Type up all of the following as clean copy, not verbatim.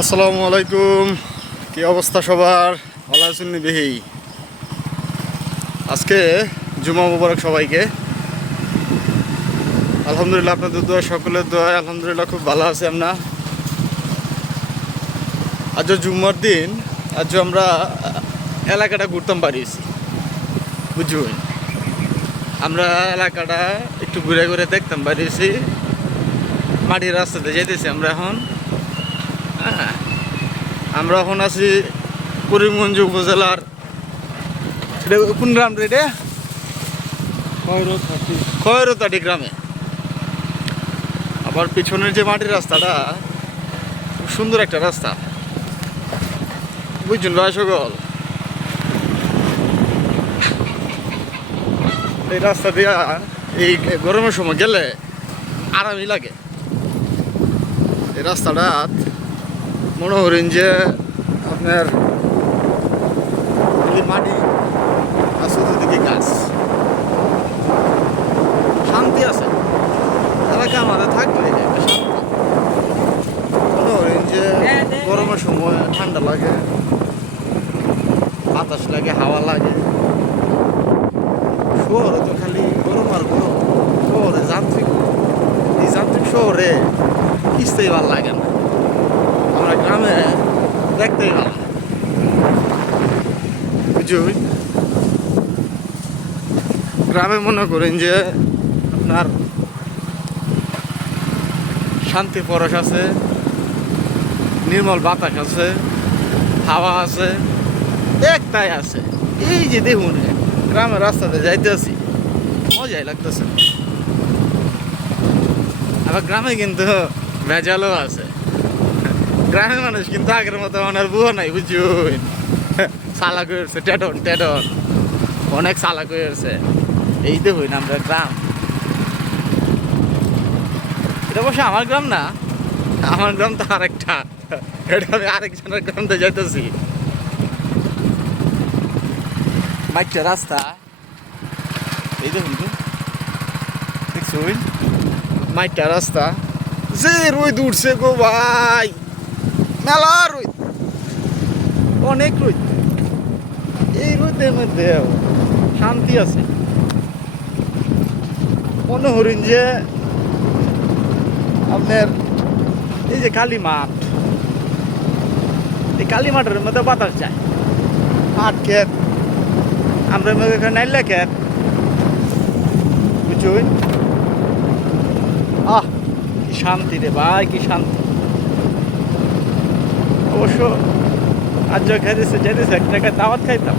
আসসালামু আলাইকুম। কি অবস্থা সবার? ভালো আছেন বেহি? আজকে জুমা মুবারক সবাইকে। আলহামদুলিল্লাহ, আপনাদের দোয়া, সকলের দোয়া আলহামদুলিল্লাহ খুব ভালো আছি আমরা। আজ জুম্মার দিন, আজ আমরা এলাকাটা ঘুরতাম পারিছি, বুঝুন। আমরা এলাকাটা একটু ঘুরে ঘুরে দেখতাম পারিছি। মাটির রাস্তাতে যেতেছি আমরা এখন। আমরা এখন আছি করিমগঞ্জ উপজেলার, এটা কোন গ্রাম রে? এটা খয়রতাটি গ্রামে। আবার পিছনের যে মাটির রাস্তাটা খুব সুন্দর একটা রাস্তা, বুঝছেন ভাই সকল। এই রাস্তা দিয়া এই গরমের সময় গেলে আরামই লাগে। এই রাস্তাটা মনে করেন যে আপনার মাটি আর চতুর্দিকে গাছ, শান্তি আছে এলাকা আমাদের থাকলে একটা শান্তি। মনে করেন যে গরমের সময় ঠান্ডা লাগে, বাতাস লাগে, হাওয়া লাগে। শহরে তো খালি গরম আর গরম। শহরে যান্ত্রিক, এই যান্ত্রিক শহরে কিস্তেই ভালো লাগে না। আমরা গ্রামে দেখতেই ভালো, বুঝুন। গ্রামে মনে করেন যে আপনার শান্তি পরশ আছে, নির্মল বাতাস আছে, হাওয়া আছে, একটাই আছে। এই যে দেখুন গ্রামের রাস্তাতে যাইতে আছি, মজাই লাগতেছে। আবার গ্রামে কিন্তু ভেজালও আছে। গ্রামের মানুষ কিন্তু আগের মতো ওনার বুয়া নাই, বুঝুন। চালাক হয়েছে, টেডন টেডন অনেক চালাক হয়েছে। এই দেখুন আমরা গ্রাম। এটা অবশ্য আমার গ্রাম না, আমার গ্রাম তো আরেকটা। এটা আমি আরেকজনের গ্রামতে যাইতেছি। বাইকটা রাস্তা এই দেখুন তো, দেখছুন মাইটা রাস্তা। যে রোদ উঠছে গো ভাই, মেলা রোদ, অনেক রোদ। এই রোদের মধ্যে শান্তি আছে। মনে হরিণ যে আপনার এই যে কালী মাঠ, এই কালী মাঠের মধ্যে বাতাস যায়। মাঠ ক্ষেত, আমরা এখানে নাইলে ক্ষেত, বুঝুন। কি শান্তি রে ভাই, কি শান্তি। অবশ্য আজ খাইতেছে যেতেছে এক জায়গায় দাওয়াত খাইতাম।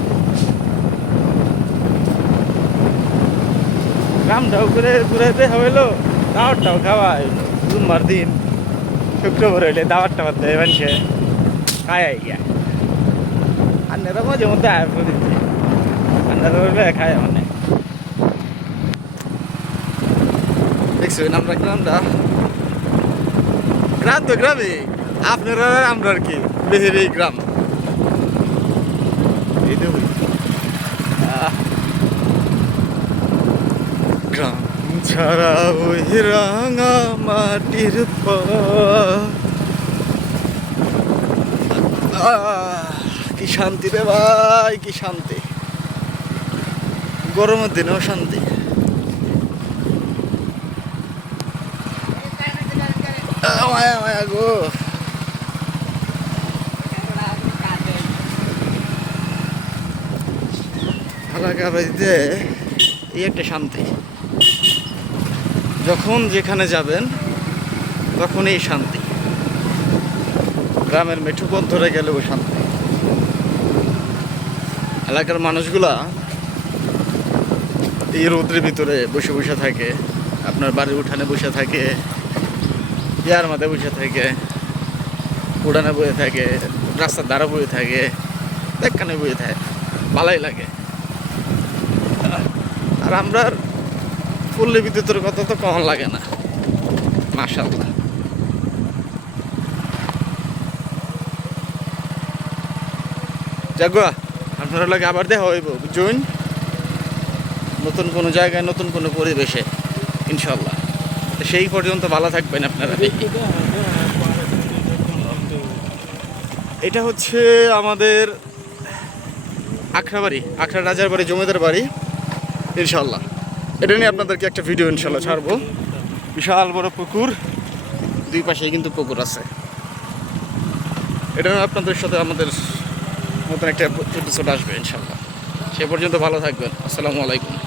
গ্রামটাও ঘুরে ঘুরাইতে হইলো, দাওয়াতটাও খাওয়া হইলো। জুম্মার দিন শুক্রবার হইলে দাওয়াত টাওয়াত দেয় মানুষে, খায় গিয়া। আন্নারা মাঝে মধ্যে আয় করে দিচ্ছে, আন্নারা হইলে খায় মানে। দেখছেন আমরা গ্রামটা, গ্রাম তো গ্রামে, আপনারা আমরা আর কি বেহের এই গ্রাম। এই তো গ্রাম ছাড়া ওই রাঙা মাটির কি শান্তি রে ভাই, কি শান্তি। গরমের দিনেও শান্তি। মায়া মায়া গো, এলাকা বাড়িতে এই একটা শান্তি। যখন যেখানে যাবেন তখন এই শান্তি। গ্রামের মেঠু পথ ধরে গেলেও শান্তি। এলাকার মানুষগুলা এই রোদ্রের ভিতরে বসে বসে থাকে, আপনার বাড়ির উঠানে বসে থাকে, ইয়ার মাথায় বসে থাকে, উড়ানে বয়ে থাকে, রাস্তার ধারে বয়ে থাকে, একখানে বয়ে থাকে, ভালোই লাগে। আর আমরা পল্লী বিদ্যুতের কথা তো কম লাগে না, মাশাআল্লাহ। যাগো আপনার লাগে আবার দেখা হইব, বুঝুন। নতুন কোনো জায়গায়, নতুন কোনো পরিবেশে ইনশাল্লাহ। সেই পর্যন্ত ভালো থাকবেন আপনারা। এটা হচ্ছে আমাদের আখড়াবাড়ি, আখড়া রাজার বাড়ি, জমিদার বাড়ি। ইনশাল্লাহ এটা নিয়ে আপনাদেরকে একটা ভিডিও ইনশাল্লাহ ছাড়বো। বিশাল বড় পুকুর, দুই পাশেই কিন্তু পুকুর আছে। এটা নিয়ে আপনাদের সাথে আমাদের নতুন একটা এপিসোড আসবে ইনশাল্লাহ। সে পর্যন্ত ভালো থাকবেন। আসসালামু আলাইকুম।